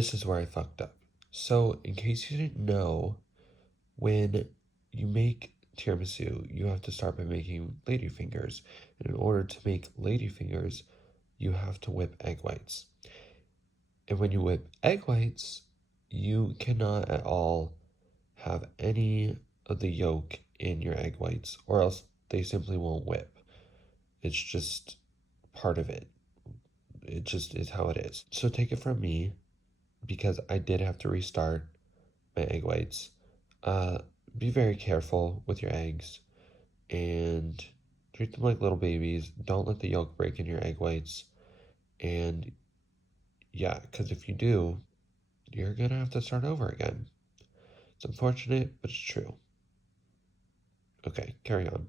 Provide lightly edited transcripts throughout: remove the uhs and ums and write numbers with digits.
this is where I fucked up. So, in case you didn't know, when you make tiramisu, you have to start by making ladyfingers. And in order to make ladyfingers, you have to whip egg whites. And when you whip egg whites, you cannot at all have any of the yolk in your egg whites, or else they simply won't whip. It's just part of it. It just is how it is. So take it from me, because I did have to restart my egg whites. Be very careful with your eggs and treat them like little babies. Don't let the yolk break in your egg whites. And yeah, because if you do, you're gonna have to start over again. It's unfortunate, but it's true. Okay, carry on.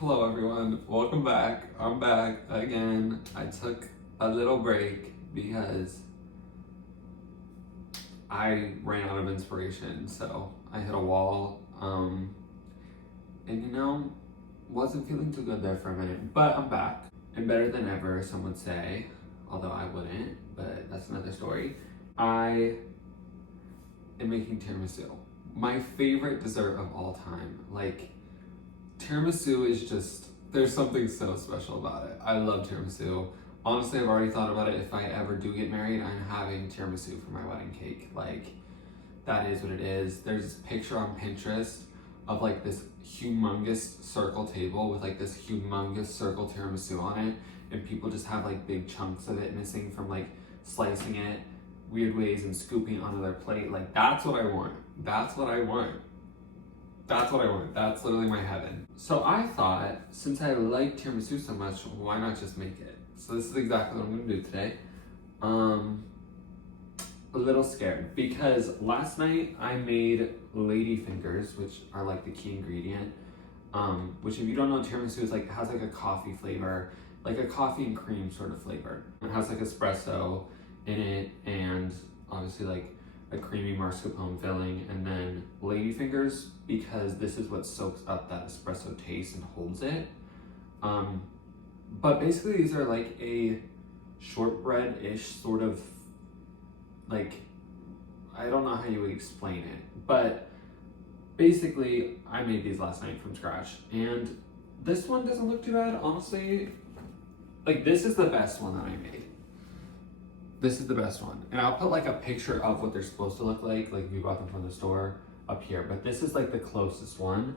Hello everyone, welcome back. I'm back again. I took a little break because I ran out of inspiration, so I hit a wall. And wasn't feeling too good there for a minute, but I'm back and better than ever, some would say, although I wouldn't, but that's another story. I am making tiramisu, my favorite dessert of all time. Like, tiramisu is just, there's something so special about it. I love tiramisu. Honestly, I've already thought about it. If I ever do get married, I'm having tiramisu for my wedding cake. Like, that is what it is. There's this picture on Pinterest of like this humongous circle table with like this humongous circle tiramisu on it, and people just have like big chunks of it missing from like slicing it weird ways and scooping onto their plate. Like, that's what I want. That's what I want. That's what I want. That's literally my heaven. So I thought, since I like tiramisu so much, why not just make it? So this is exactly what I'm gonna do today. A little scared because last night I made ladyfingers, which are like the key ingredient. Which, if you don't know, tiramisu is like, has like a coffee flavor, like a coffee and cream sort of flavor. It has like espresso in it, and obviously like a creamy mascarpone filling, and then ladyfingers because this is what soaks up that espresso taste and holds it. But basically these are like a shortbread-ish sort of, like, I don't know how you would explain it, but basically I made these last night from scratch, and this one doesn't look too bad, honestly. Like, this is the best one that I made. This is the best one. And I'll put like a picture of what they're supposed to look like if you bought them from the store up here. But this is like the closest one.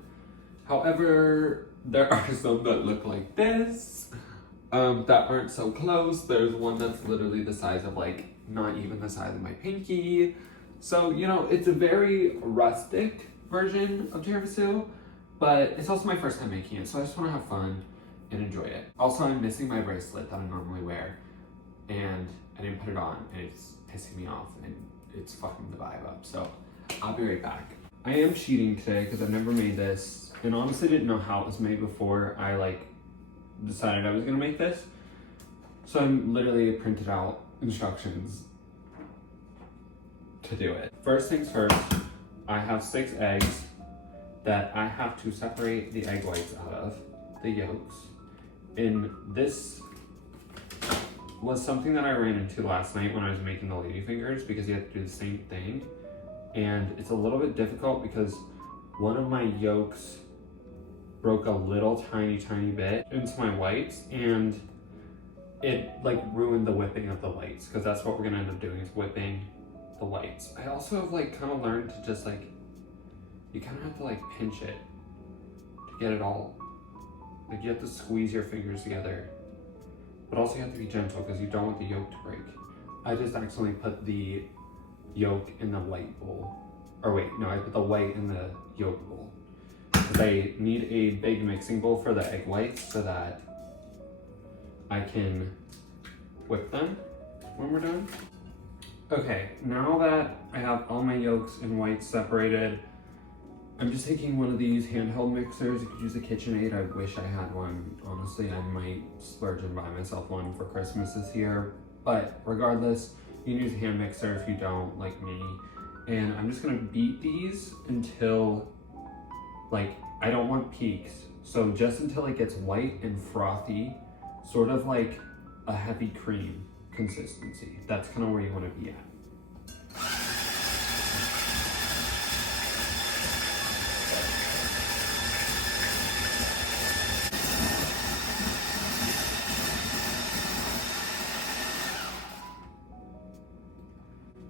However, there are some that look like this that aren't so close. There's one that's literally the size of like, not even the size of my pinky. So, you know, it's a very rustic version of tiramisu, but it's also my first time making it. So I just want to have fun and enjoy it. Also, I'm missing my bracelet that I normally wear, and I didn't put it on, and it's pissing me off, and it's fucking the vibe up. So I'll be right back. I am cheating today because I've never made this, and honestly didn't know how it was made before I decided I was gonna make this. So I'm literally printed out instructions to do it. First things first, I have 6 eggs that I have to separate the egg whites out of, the yolks. And this was something that I ran into last night when I was making the ladyfingers, because you have to do the same thing. And it's a little bit difficult because one of my yolks broke a little tiny bit into my whites, and it like ruined the whipping of the whites, because that's what we're gonna end up doing, is whipping the whites. I also have like kind of learned to just like, you kind of have to like pinch it to get it all, like you have to squeeze your fingers together, but also you have to be gentle because you don't want the yolk to break. I just accidentally put the yolk in the white bowl, or wait, no, I put the white in the yolk bowl. I need a big mixing bowl for the egg whites so that I can whip them when we're done. Okay, now that I have all my yolks and whites separated, I'm just taking one of these handheld mixers. You could use a KitchenAid. I wish I had one. Honestly, I might splurge and buy myself one for Christmas this year. But regardless, you can use a hand mixer if you don't, like me. And I'm just gonna beat these until, like, I don't want peaks. So just until it gets white and frothy, sort of like a heavy cream consistency. That's kind of where you want to be at.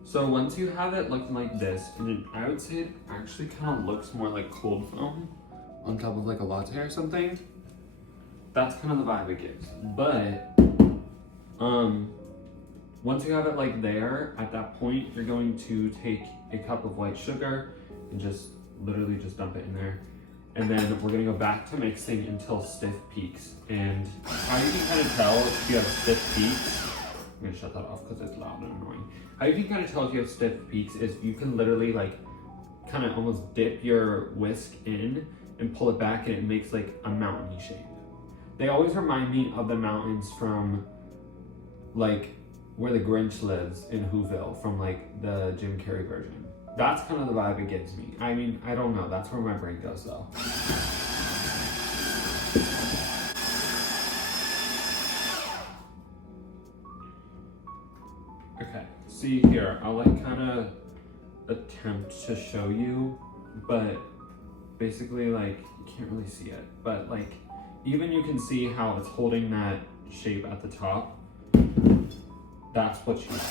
So once you have it looking like this, and I would say it actually kind of looks more like cold foam on top of like a latte or something. That's kind of the vibe it gives. But once you have it like there, at that point, you're going to take a cup of white sugar and just literally just dump it in there. And then we're gonna go back to mixing until stiff peaks. And how you can kind of tell if you have stiff peaks, I'm gonna shut that off because it's loud and annoying. How you can kind of tell if you have stiff peaks is you can literally like kind of almost dip your whisk in and pull it back, and it makes like a mountainy shape. They always remind me of the mountains from like where the Grinch lives in Whoville, from like the Jim Carrey version. That's kind of the vibe it gives me. I mean, I don't know, that's where my brain goes though. Okay, see here, I'll like kind of attempt to show you, but basically like, you can't really see it, but like, even you can see how it's holding that shape at the top. That's what you want.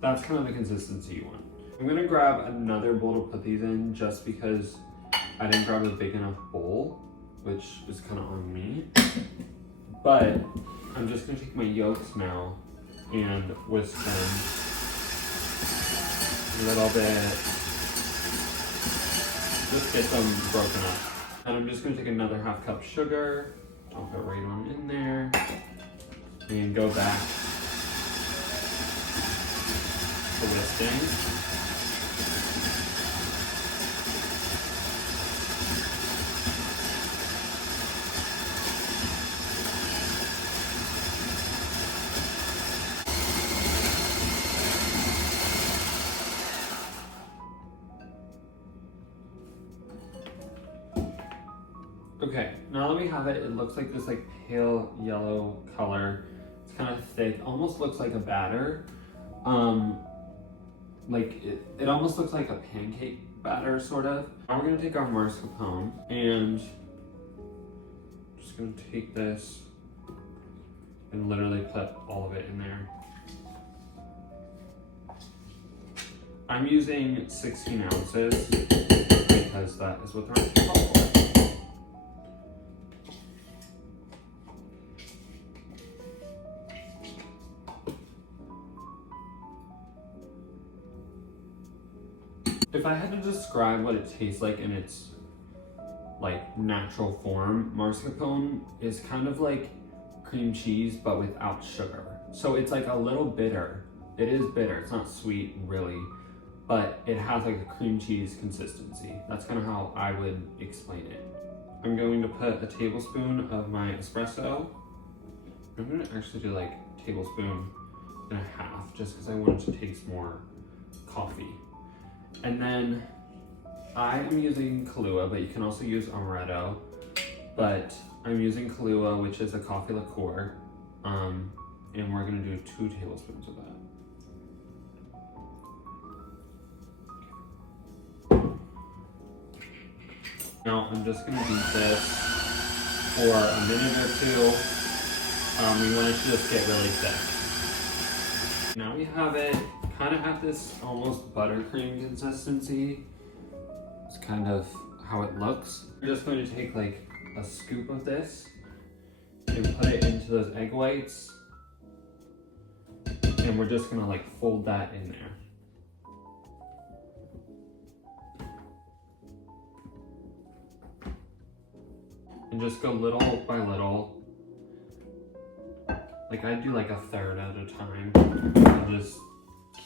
That's kind of the consistency you want. I'm gonna grab another bowl to put these in just because I didn't grab a big enough bowl, which is kind of on me. But I'm just gonna take my yolks now and whisk them a little bit. Just get them broken up. And I'm just gonna take another ½ cup sugar, dump it right on in there, and go back to whisking. Okay, now that we have it, it looks like this like pale yellow color. It's kind of thick, almost looks like a batter. Like it almost looks like a pancake batter, sort of. Now we're gonna take our mascarpone and just gonna take this and literally put all of it in there. I'm using 16 ounces because that is what the recipe calls for. If I had to describe what it tastes like in its like natural form, mascarpone is kind of like cream cheese but without sugar. So it's like a little bitter. It is bitter, it's not sweet really, but it has like a cream cheese consistency. That's kind of how I would explain it. I'm going to put a tablespoon of my espresso. I'm gonna actually do like a tablespoon and a half just because I want it to taste more coffee. And then I am using Kahlua, but you can also use amaretto. But I'm using Kahlua, which is a coffee liqueur, and we're gonna do 2 tablespoons of that. Now I'm just gonna beat this for a minute or 2. We want it to just get really thick. Now we have it kind of have this almost buttercream consistency. It's kind of how it looks. I'm just going to take like a scoop of this and put it into those egg whites. And we're just gonna like fold that in there. And just go little by little. Like I do like a third at a time. And just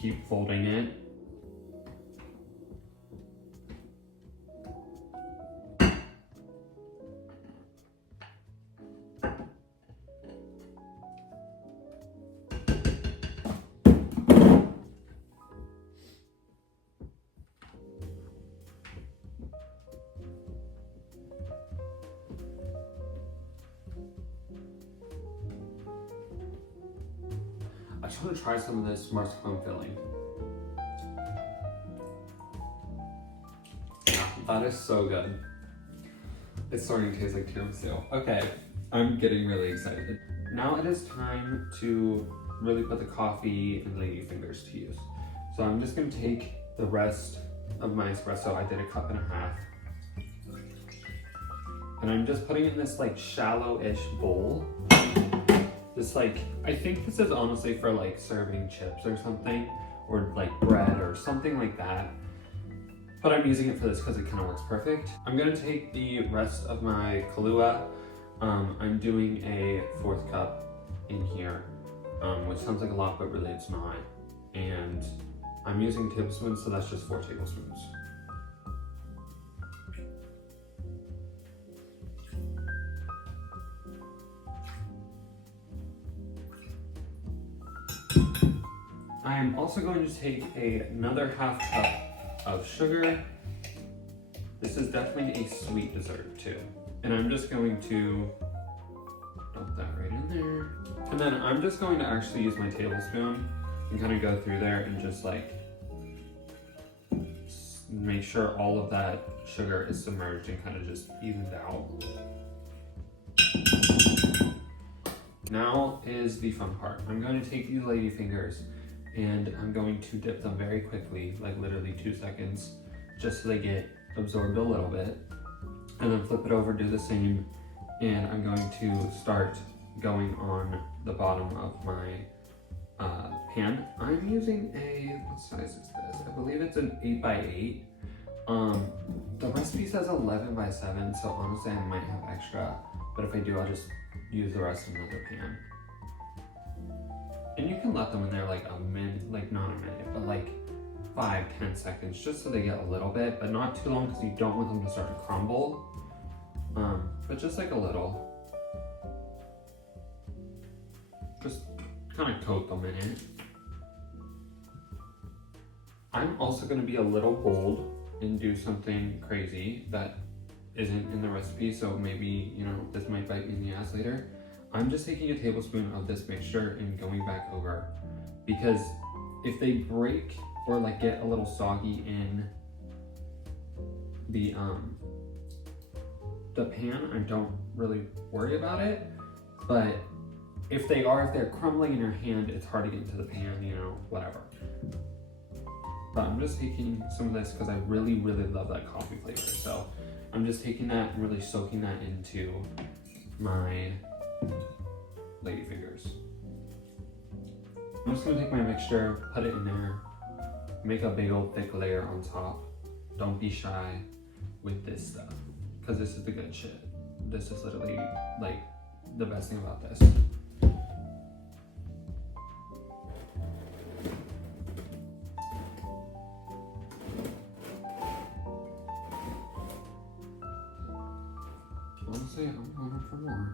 keep folding it. I just want to try some of this mascarpone filling. That is so good. It's starting to taste like tiramisu. Okay, I'm getting really excited. Now it is time to really put the coffee and ladyfingers to use. So I'm just gonna take the rest of my espresso. I did a 1.5 cups. And I'm just putting it in this like shallow-ish bowl. This like, I think this is honestly for like serving chips or something, or like bread or something like that. But I'm using it for this because it kind of works perfect. I'm gonna take the rest of my Kahlua. I'm doing a 4th cup in here, which sounds like a lot, but really it's not. And I'm using tablespoons, so that's just 4 tablespoons. I am also going to take another 1/2 cup of sugar. This is definitely a sweet dessert too. And I'm just going to dump that right in there. And then I'm just going to actually use my tablespoon and kind of go through there and just like make sure all of that sugar is submerged and kind of just evened out. Now is the fun part. I'm going to take these ladyfingers and I'm going to dip them very quickly, like literally 2 seconds, just so they get absorbed a little bit. And then flip it over, do the same, and I'm going to start going on the bottom of my pan. I'm using a, what size is this? I believe it's an 8x8. The recipe says 11x7, so honestly I might have extra, but if I do, I'll just use the rest of another pan. And you can let them in there like a minute, like not a minute, but like 5-10 seconds, just so they get a little bit, but not too long because you don't want them to start to crumble. But just like a little. Just kind of coat them in it. I'm also going to be a little bold and do something crazy that isn't in the recipe, so maybe, you know, this might bite me in the ass later. I'm just taking a tablespoon of this mixture and going back over, because if they break or like get a little soggy in the pan, I don't really worry about it, but if they're crumbling in your hand, it's hard to get into the pan, you know, whatever. But I'm just taking some of this because I really, really love that coffee flavor. So I'm just taking that and really soaking that into my ladyfingers. I'm just gonna take my mixture, put it in there, make a big old thick layer on top. Don't be shy with this stuff, because this is the good shit. This is literally like the best thing about this. Honestly, I'm going for more.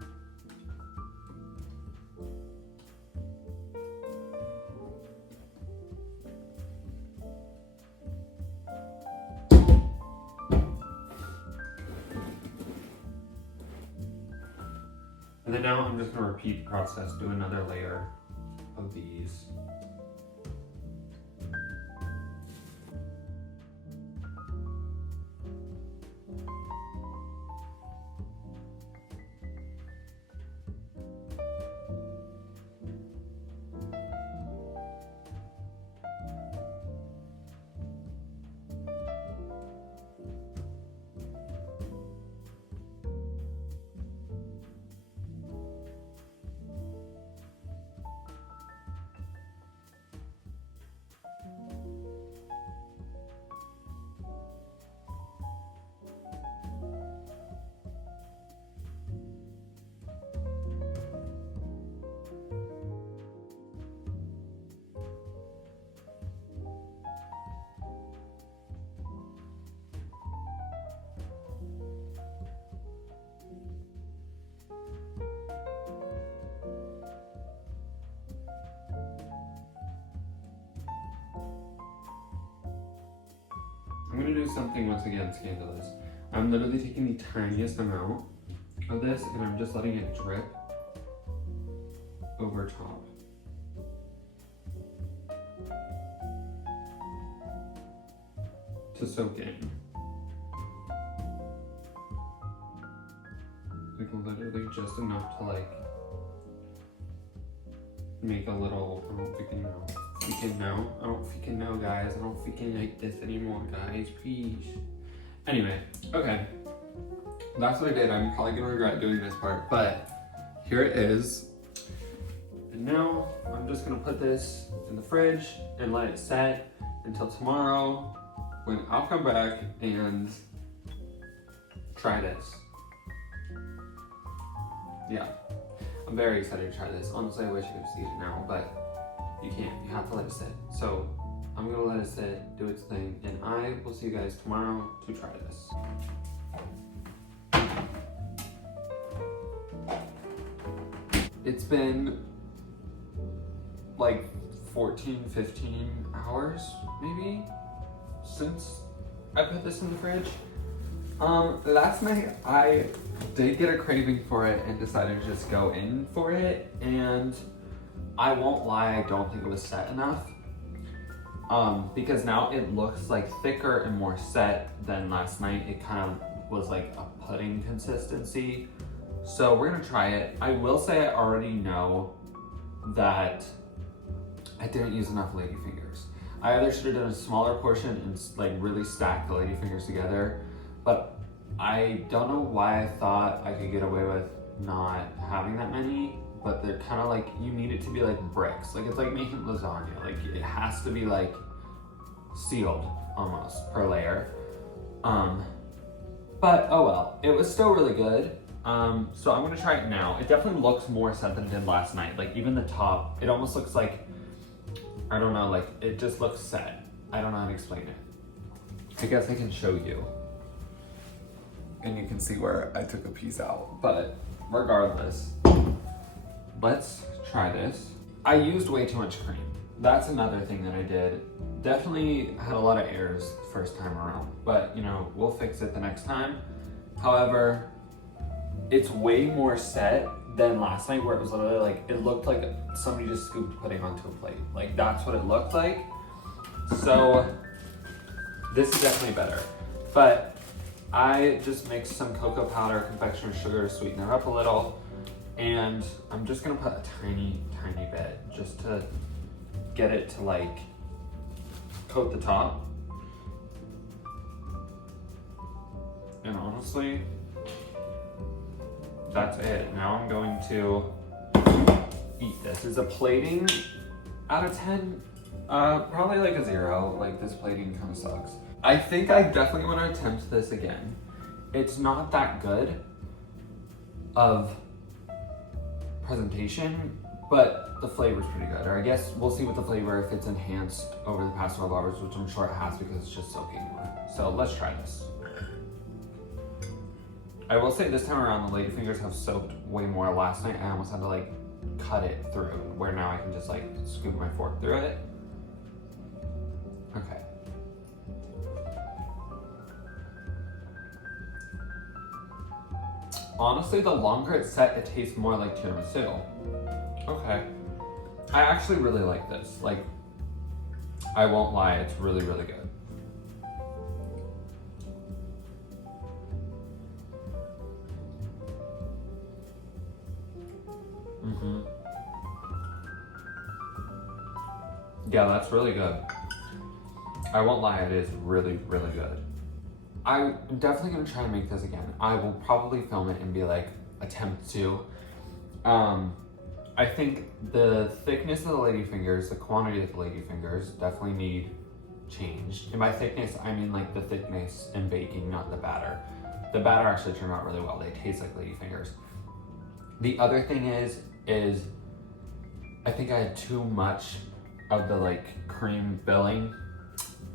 And then now I'm just gonna repeat the process, do another layer of these. I'm gonna do something once again scandalous. I'm literally taking the tiniest amount of this and I'm just letting it drip over top. To soak in. Like literally just enough to like make a little, I don't freaking know. I don't freaking know, guys. I don't freaking like this anymore, guys, please. Anyway, okay. That's what I did. I'm probably gonna regret doing this part, but here it is. And now I'm just gonna put this in the fridge and let it set until tomorrow when I'll come back and try this. Yeah, I'm very excited to try this. Honestly, I wish I could see it now, but you can't. You have to let it sit. So I'm gonna let it sit, do its thing, and I will see you guys tomorrow to try this. It's been like 14, 15 hours maybe since I put this in the fridge. Last night I did get a craving for it and decided to just go in for it, and I won't lie, I don't think it was set enough. Because now it looks like thicker and more set than last night. It kind of was like a pudding consistency. So we're gonna try it. I will say I already know that I didn't use enough ladyfingers. I either should have done a smaller portion and like really stack the ladyfingers together, but I don't know why I thought I could get away with not having that many, but they're kind of like, you need it to be like bricks. Like it's like making lasagna. Like it has to be like sealed almost per layer. But oh well, it was still really good. So I'm gonna try it now. It definitely looks more set than it did last night. Like even the top, it almost looks like, I don't know, like it just looks set. I don't know how to explain it. I guess I can show you. And you can see where I took a piece out. But regardless, let's try this. I used way too much cream. That's another thing that I did. Definitely had a lot of errors the first time around, but you know, we'll fix it the next time. However, it's way more set than last night where it was literally like, it looked like somebody just scooped pudding onto a plate. Like that's what it looked like. So this is definitely better. But I just mixed some cocoa powder, confectioner's sugar to sweeten it up a little. And I'm just gonna put a tiny, tiny bit just to get it to like coat the top. And honestly, that's it. Now I'm going to eat this. Is a plating out of 10? Probably like a 0. Like, this plating kind of sucks. I think I definitely want to attempt this again. It's not that good of presentation, but the flavor's pretty good. Or I guess we'll see with the flavor if it's enhanced over the past 12 hours, which I'm sure it has because it's just soaking more. So let's try this. I will say this time around, the ladyfingers have soaked way more. Last night, I almost had to like cut it through, where now I can just like scoop my fork through it. Okay. Honestly, the longer it's set, it tastes more like tiramisu. Okay. I actually really like this. Like, I won't lie, it's really, really good. Yeah, that's really good. I won't lie, it is really, really good. I'm definitely gonna try to make this again. I will probably film it and be like, attempt to. I think the thickness of the ladyfingers, the quantity of the ladyfingers definitely need changed. And by thickness, I mean like the thickness in baking, not the batter. The batter actually turned out really well. They taste like ladyfingers. The other thing is I think I had too much of the like cream filling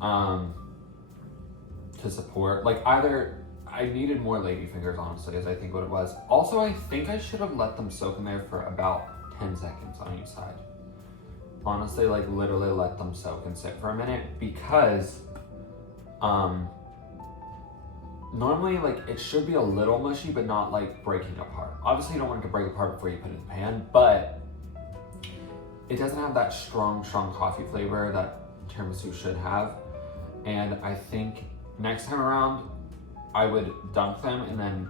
to support. Like, either I needed more ladyfingers, honestly, is I think what it was. Also, I think I should have let them soak in there for about 10 seconds on each side. Honestly, like literally let them soak and sit for a minute, because normally like it should be a little mushy but not like breaking apart. Obviously you don't want it to break apart before you put it in the pan, but it doesn't have that strong coffee flavor that tiramisu should have. And I think next time around I would dunk them and then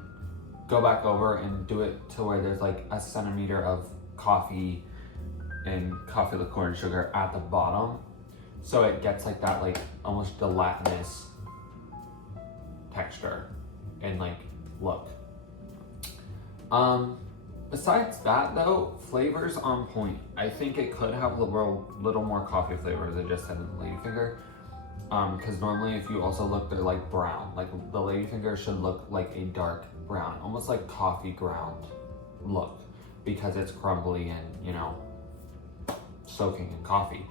go back over and do it to where there's like a centimeter of coffee and coffee liqueur and sugar at the bottom, so it gets like that like almost gelatinous texture and like look. Besides that though, flavors on point. I think it could have a little more coffee flavor than just in the ladyfinger. Because normally if you also look, they're like brown. Like the ladyfinger should look like a dark brown, almost like coffee ground look, because it's crumbly and, you know, soaking in coffee.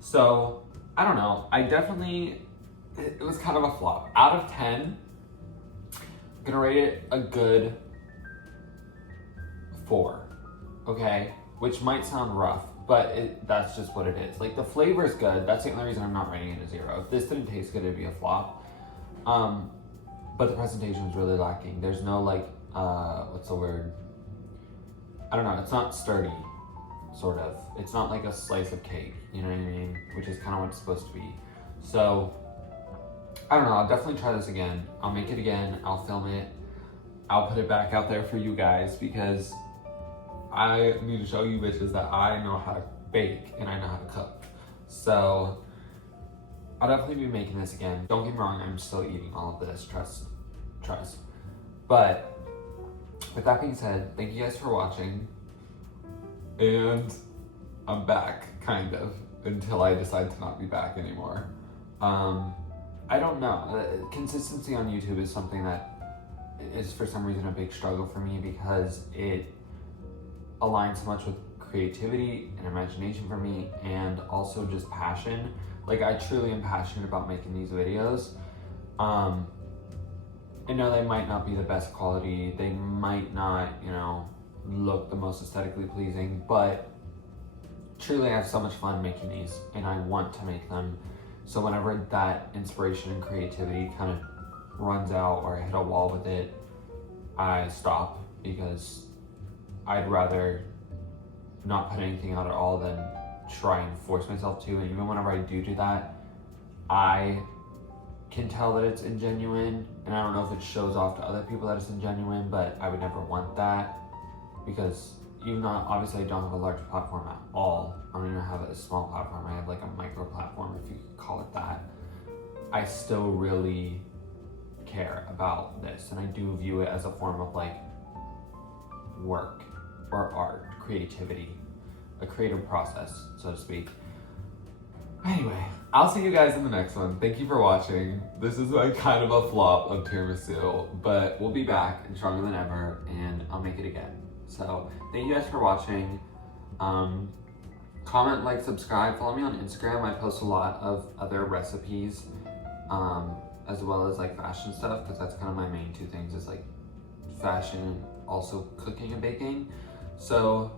So I don't know, it was kind of a flop. Out of 10, I'm gonna rate it a good 4, okay? Which might sound rough, but that's just what it is. Like, the flavor is good. That's the only reason I'm not rating it a 0. If this didn't taste good, it'd be a flop. But the presentation was really lacking. There's no like, what's the word? I don't know, it's not sturdy, sort of. It's not like a slice of cake, you know what I mean? Which is kind of what it's supposed to be. So, I don't know, I'll definitely try this again. I'll make it again, I'll film it. I'll put it back out there for you guys, because I need to show you bitches that I know how to bake and I know how to cook. So, I'll definitely be making this again. Don't get me wrong, I'm still eating all of this, trust. But, with that being said, thank you guys for watching. And I'm back, kind of, until I decide to not be back anymore. I don't know. Consistency on YouTube is something that is for some reason a big struggle for me, because it aligns so much with creativity and imagination for me, and also just passion. Like, I truly am passionate about making these videos. I know they might not be the best quality, they might not, you know, look the most aesthetically pleasing, but truly I have so much fun making these and I want to make them. So whenever that inspiration and creativity kind of runs out or I hit a wall with it, I stop, because I'd rather not put anything out at all than try and force myself to. And even whenever I do that, I can tell that it's ingenuine, and I don't know if it shows off to other people that it's ingenuine, but I would never want that. because even though obviously I don't have a large platform at all, I don't even have a small platform, I have like a micro platform, if you could call it that, I still really care about this, and I do view it as a form of like work or art, creativity, a creative process, so to speak. Anyway, I'll see you guys in the next one. Thank you for watching. This is like kind of a flop of tiramisu, but we'll be back and stronger than ever, and I'll make it again. So thank you guys for watching. Comment, like, subscribe, follow me on Instagram. I post a lot of other recipes, as well as like fashion stuff, because that's kind of my main two things, is like fashion and also cooking and baking. So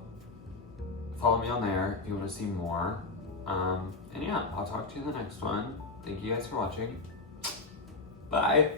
follow me on there if you want to see more. And yeah, I'll talk to you in the next one. Thank you guys for watching. Bye.